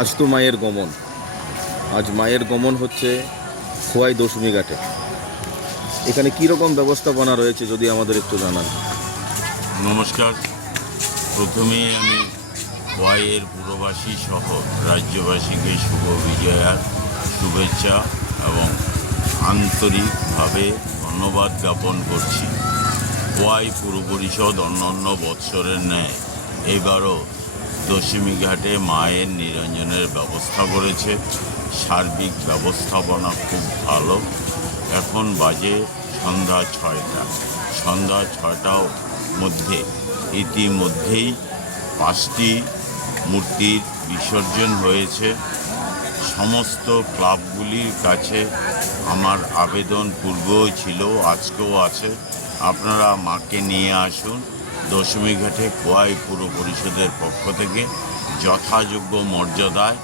আজ তো মায়ের গমন। আজ মায়ের গমন হচ্ছে খোয়াই দশমী ঘাটে। এখানে কী রকম ব্যবস্থাপনা রয়েছে যদি আমাদের একটু জানান। নমস্কার। প্রথমেই আমি ওয়াইয়ের পুরবাসী সহ রাজ্যবাসীকে শুভ বিজয়ার শুভেচ্ছা এবং আন্তরিকভাবে ধন্যবাদ জ্ঞাপন করছি। ওয়াই পুর পরিষদ অন্যান্য বৎসরের ন্যায় এবারও দশমী ঘাটে মায়ের নিরঞ্জনের ব্যবস্থা করেছে। সার্বিক ব্যবস্থাপনা খুব ভালো। এখন বাজে সন্ধ্যা ছয়টা। সন্ধ্যা ছয়টার মধ্যে, ইতিমধ্যেই পাঁচটি মূর্তির বিসর্জন হয়েছে সমস্ত ক্লাবগুলির কাছে আমার আবেদন পূর্বেও ছিল, আজকেও আছে। আপনারা মাকে নিয়ে আসুন। দশমী ঘাটে কোয়াই পুর পরিষদের পক্ষ থেকে যথাযোগ্য মর্যাদায়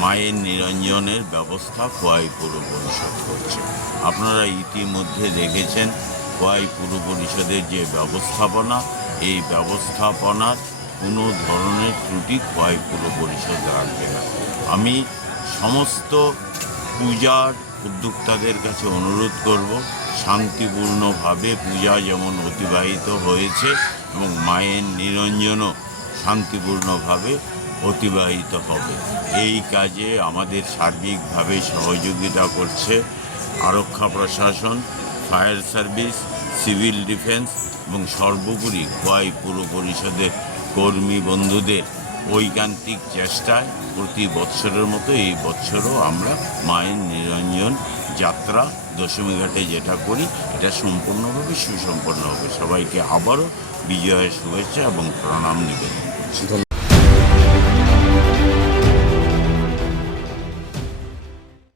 মায়ের নিরঞ্জনের ব্যবস্থা কোয়াই পুর পরিষদ করছে। আপনারা ইতিমধ্যে দেখেছেন কোয়াই পুর পরিষদের যে ব্যবস্থাপনা, এই ব্যবস্থাপনার কোনো ধরনের ত্রুটি কোয়াই পুর পরিষদ রাখবে না। আমি সমস্ত পূজার উদ্যোক্তাদের কাছে অনুরোধ করব, শান্তিপূর্ণভাবে পূজা যেমন অতিবাহিত হয়েছে এবং মায়ের নিরঞ্জনও শান্তিপূর্ণভাবে অতিবাহিত হবে। এই কাজে আমাদের সার্বিকভাবে সহযোগিতা করছে আরক্ষা প্রশাসন, ফায়ার সার্ভিস, সিভিল ডিফেন্স এবং সর্বোপরি খোয়াই পুর পরিষদের কর্মী বন্ধুদের ঐকান্তিক চেষ্টায় প্রতি বৎসরের মতো এই বছরও আমরা মায়ের নিরঞ্জন যাত্রা দশমী ঘাটে যেটা করি, এটা সম্পূর্ণভাবে সুসম্পন্ন হবে। সবাইকে আবারও বিজয়ের শুভেচ্ছা এবং প্রণাম নিবেদন করছি।